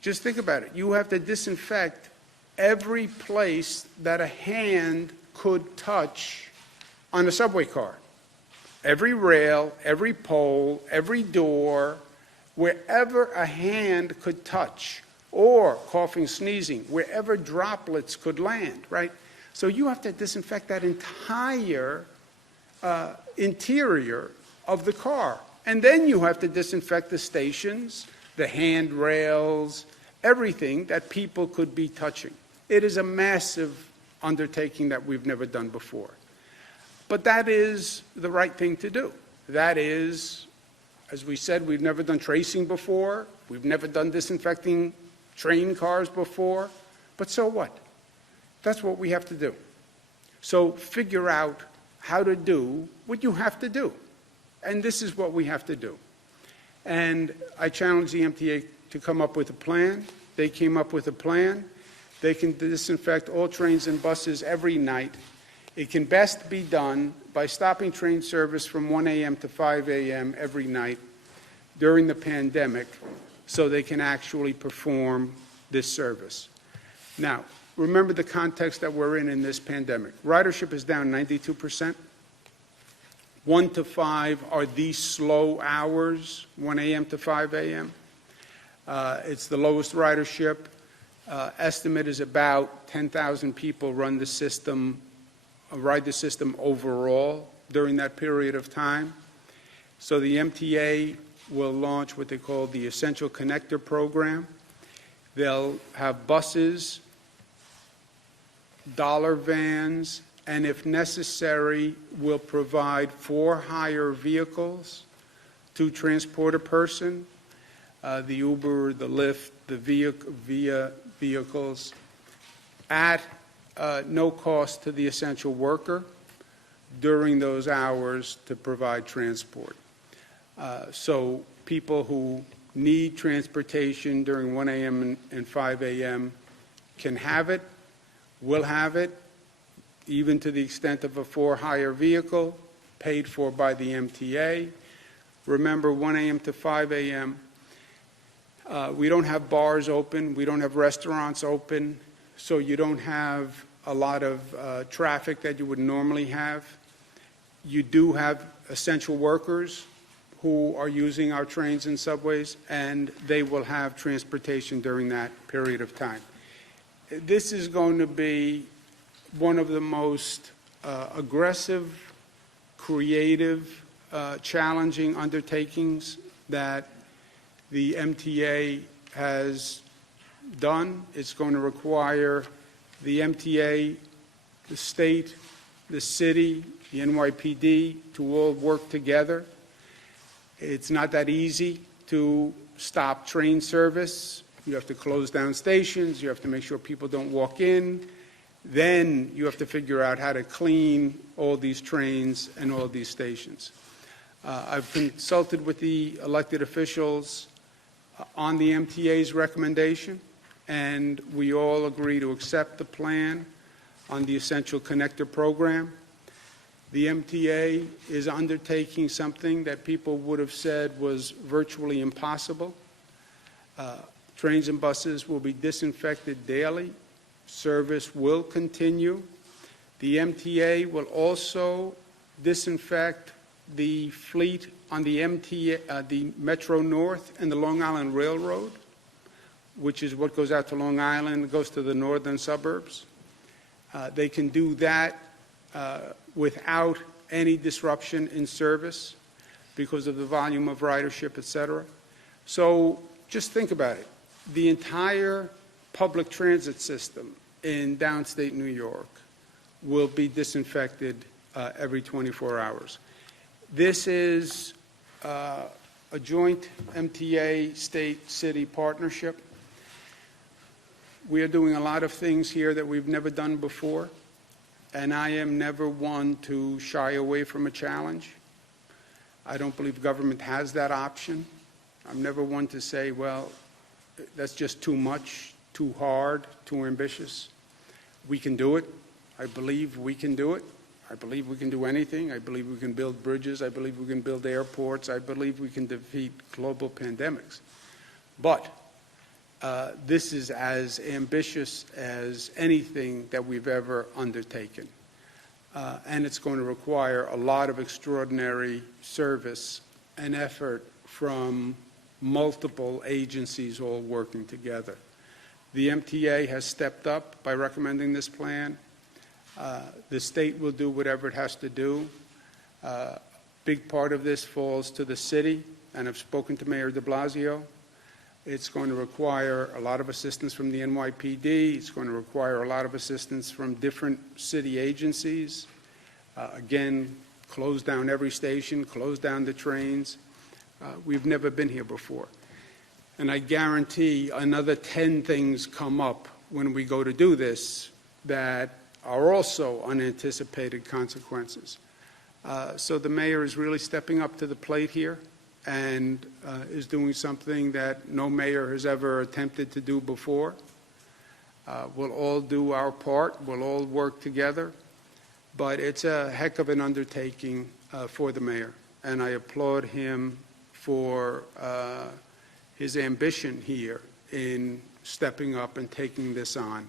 Just think about it. You have to disinfect every place that a hand could touch on a subway car. Every rail, every pole, every door, wherever a hand could touch, or coughing, sneezing, wherever droplets could land, right? So you have to disinfect that entire interior of the car. And then you have to disinfect the stations, the handrails, everything that people could be touching. It is a massive undertaking that we've never done before. But that is the right thing to do. That is, as we said, we've never done tracing before. We've never done disinfecting train cars before. But so what? That's what we have to do. So figure out how to do what you have to do. And this is what we have to do. And I challenged the MTA to come up with a plan. They came up with a plan. They can disinfect all trains and buses every night. It can best be done by stopping train service from 1 a.m. to 5 a.m. every night during the pandemic so they can actually perform this service. Now, remember the context that we're in this pandemic. Ridership is down 92%. 1 to 5 are these slow hours, 1 a.m. to 5 a.m. It's the lowest ridership. Estimate is about 10,000 people ride the system overall during that period of time. So the MTA will launch what they call the Essential Connector Program. They'll have buses, dollar vans, and if necessary, will provide for-hire vehicles to transport a person, the Uber, the Lyft, the via vehicles, at no cost to the essential worker during those hours to provide transport. So people who need transportation during 1 a.m. and 5 a.m. can have it, will have it, even to the extent of a for-hire vehicle paid for by the MTA. Remember, 1 a.m. to 5 a.m., we don't have bars open, we don't have restaurants open, so you don't have a lot of traffic that you would normally have. You do have essential workers who are using our trains and subways, and they will have transportation during that period of time. This is going to be one of the most aggressive, creative, challenging undertakings that the MTA has done. It's going to require the MTA, the state, the city, the NYPD to all work together. It's not that easy to stop train service. You have to close down stations. You have to make sure people don't walk in. Then you have to figure out how to clean all these trains and all these stations. I've consulted with the elected officials on the MTA's recommendation, and we all agree to accept the plan on the Essential Connector Program. The MTA is undertaking something that people would have said was virtually impossible. Trains and buses will be disinfected daily. Service will continue. The MTA will also disinfect the fleet on the the Metro North and the Long Island Railroad, which is what goes out to Long Island, goes to the northern suburbs. They can do that without any disruption in service because of the volume of ridership, et cetera. So just think about it. The entire public transit system in downstate New York will be disinfected every 24 hours. This is a joint MTA state-city partnership. We are doing a lot of things here that we've never done before, and I am never one to shy away from a challenge. I don't believe government has that option. I'm never one to say, well, that's just too much, too hard, too ambitious. We can do it. I believe we can do it. I believe we can do anything. I believe we can build bridges. I believe we can build airports. I believe we can defeat global pandemics. But This is as ambitious as anything that we've ever undertaken. And it's going to require a lot of extraordinary service and effort from multiple agencies all working together. The MTA has stepped up by recommending this plan. The state will do whatever it has to do. Big part of this falls to the city, and I've spoken to Mayor de Blasio. It's going to require a lot of assistance from the NYPD. It's going to require a lot of assistance from different city agencies. Again, close down every station, close down the trains. We've never been here before. And I guarantee another 10 things come up when we go to do this that are also unanticipated consequences. So the mayor is really stepping up to the plate here and is doing something that no mayor has ever attempted to do before. We'll all do our part. We'll all work together. But it's a heck of an undertaking for the mayor, and I applaud him for his ambition here in stepping up and taking this on.